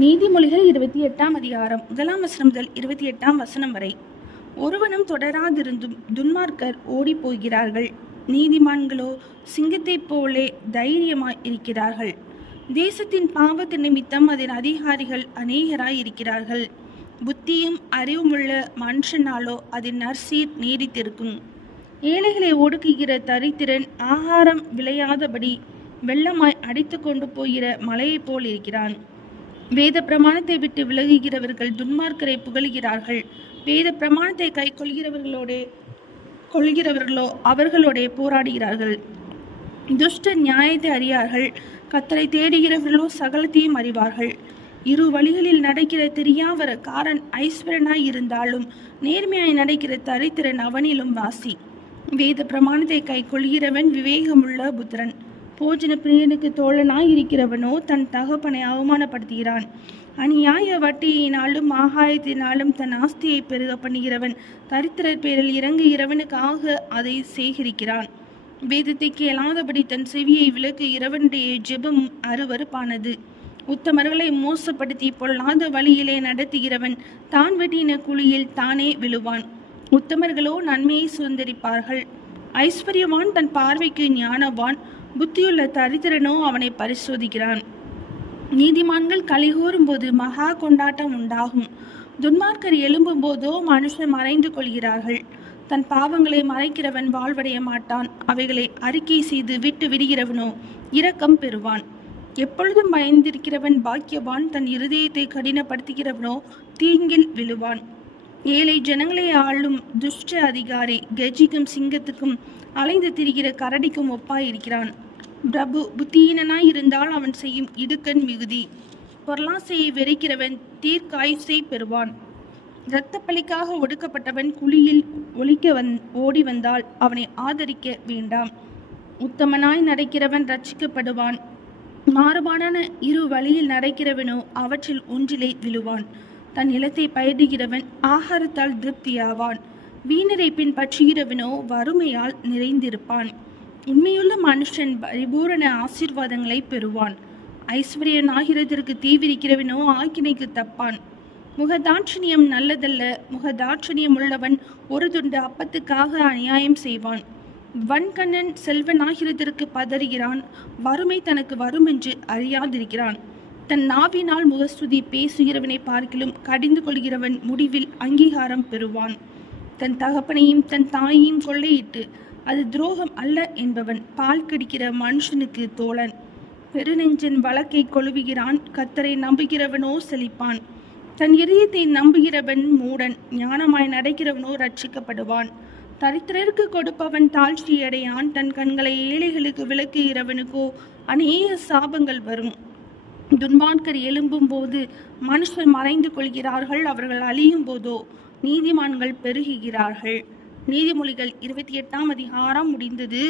நீதிமொழிகள் 28ஆம் அதிகாரம் 1ஆம் வசனம் முதல் 28ஆம் வசனம் வரை. ஒருவனும் தொடராதிருந்தும் துன்மார்க்கர் ஓடி போகிறார்கள், நீதிமான்களோ சிங்கத்தைப் போலே தைரியமாய் இருக்கிறார்கள். தேசத்தின் பாவத்து நிமித்தம் அதன் அதிகாரிகள் அநேகராய் இருக்கிறார்கள். புத்தியும் அறிவுமுள்ள மனுஷனாலோ அதன் நற்சீர் நீடித்திருக்கும். ஏழைகளை ஒடுக்குகிற தரித்திரன் ஆகாரம் விளையாதபடி வெள்ளமாய் அடித்து கொண்டு போகிற மலையைப் போல் இருக்கிறான். வேத பிரமாணத்தை விட்டு விலகுகிறவர்கள் துன்மார்க்கரை புகழுகிறார்கள். வேத பிரமாணத்தை கை கொள்கிறவர்களோ அவர்களோட போராடுகிறார்கள். துஷ்டர் நியாயத்தை அறியார்கள், கர்த்தரை தேடுகிறவர்களோ சகலத்தையும் அறிவார்கள். இரு வழிகளில் நடக்கிற தெரியாவரக்காரன் ஐஸ்வரனாய் இருந்தாலும் நேர்மையாய் நடக்கிற தரித்திரன் அவனிலும் வாசி. வேத பிரமாணத்தை கை கொள்கிறவன் விவேகமுள்ள புத்திரன். போஜன பிரியனுக்கு தோழனாய் இருக்கிறவனோ தன் தகப்பனை அவமானப்படுத்துகிறான். அநியாய வட்டியினாலும் ஆகாயத்தினாலும் தன் ஆஸ்தியை பெருக பண்ணுகிறவன் தரித்திரர் பேரில் இறங்குகிறவனுக்காக அதை சேகரிக்கிறான். வேதத்தை கேளாதபடி தன் செவியை விலக்குகிறவனுடைய ஜெபம் அருவருப்பானது. உத்தமர்களை மோசப்படுத்தி பொல்லாத வழியிலே நடத்துகிறவன் தான் வெட்டின குழியில் தானே விழுவான். உத்தமர்களோ நன்மையை சுதந்திரிப்பார்கள். ஐஸ்வர்யவான் தன் பார்வைக்கு ஞானவான், புத்தியுள்ள தரித்திரனோ அவனை பரிசோதிக்கிறான். நீதிமான்கள் கலிகூறும் போது மகா கொண்டாட்டம் உண்டாகும். துன்மார்க்கர் எழும்பும் போதோ மனுஷன் மறைந்து கொள்கிறார்கள். தன் பாவங்களை மறைக்கிறவன் வாழ்வடைய மாட்டான். அவைகளை அறிக்கை செய்து விட்டு விடுகிறவனோ இரக்கம் பெறுவான். எப்பொழுதும் பயந்திருக்கிறவன் பாக்கியவான். தன் இருதயத்தை கடினப்படுத்துகிறவனோ தீங்கில் விழுவான். ஏழை ஜனங்களை ஆளும் துஷ்ட அதிகாரி கெஜிக்கும் சிங்கத்துக்கும் அலைந்து திரிகிற கரடிக்கும் ஒப்பாயிருக்கிறான். பிரபு புத்தியீனனாய் இருந்தால் அவன் செய்யும் இடுக்கண் மிகுதி. பொருளாசையை வெறுக்கிறவன் தீர்க்காயுசை பெறுவான். இரத்த பலிக்காக ஒடுக்கப்பட்டவன் குழியில் ஓடி வந்தால் அவனை ஆதரிக்க வேண்டாம். உத்தமனாய் நடக்கிறவன் ரட்சிக்கப்படுவான். மாறுபாடான இரு வழியில் நடக்கிறவனோ அவற்றில் ஒன்றிலே விழுவான். தன் நிலத்தை பயிரிடுகிறவன் ஆகாரத்தால் திருப்தியாவான். வீணரை பின்பற்றுகிறவனோ வறுமையால் நிறைந்திருப்பான். உண்மையுள்ள மனுஷன் பரிபூரண ஆசீர்வாதங்களை பெறுவான். ஐஸ்வர்யனாகிறதற்கு தீவிரிக்கிறவனோ ஆக்கினைக்கு தப்பான். முகதாட்சணியம் நல்லதல்ல. முகதாட்சணியம் உள்ளவன் ஒரு துண்டு அப்பத்துக்காக அநியாயம் செய்வான். வன்கண்ணன் செல்வனாகிறதற்கு பதறுகிறான். வறுமை தனக்கு வரும் என்று அறியாதிருக்கிறான். தன் நாவினால் முகஸ்துதி பேசுகிறவனை பார்க்கிலும் கடிந்து கொள்கிறவன் முடிவில் அங்கீகாரம் பெறுவான். தன் தகப்பனையும் தன் தாயையும் கொள்ளையிட்டு அது துரோகம் அல்ல என்பவன் பால் கடிக்கிற மனுஷனுக்கு தோழன். பெருநெஞ்சன் வழக்கை கொழுவுகிறான். கர்த்தரை நம்புகிறவனோ செழிப்பான். தன் இதயத்தை நம்புகிறவன் மூடன். ஞானமாய் நடக்கிறவனோ ரட்சிக்கப்படுவான். தரித்திரருக்கு கொடுப்பவன் தாழ்ச்சியடையான். தன் கண்களை ஏழைகளுக்கு விளக்குகிறவனுக்கோ அநேக சாபங்கள் வரும். துன்மார்க்கர் எழும்பும் போது மனுஷர் மறைந்து கொள்கிறார்கள். அவர்கள் அழியும் போதோ நீதிமான்கள் பெருகுகிறார்கள். நீதிமொழிகள் 28ஆம் அதிகாரம் முடிந்தது.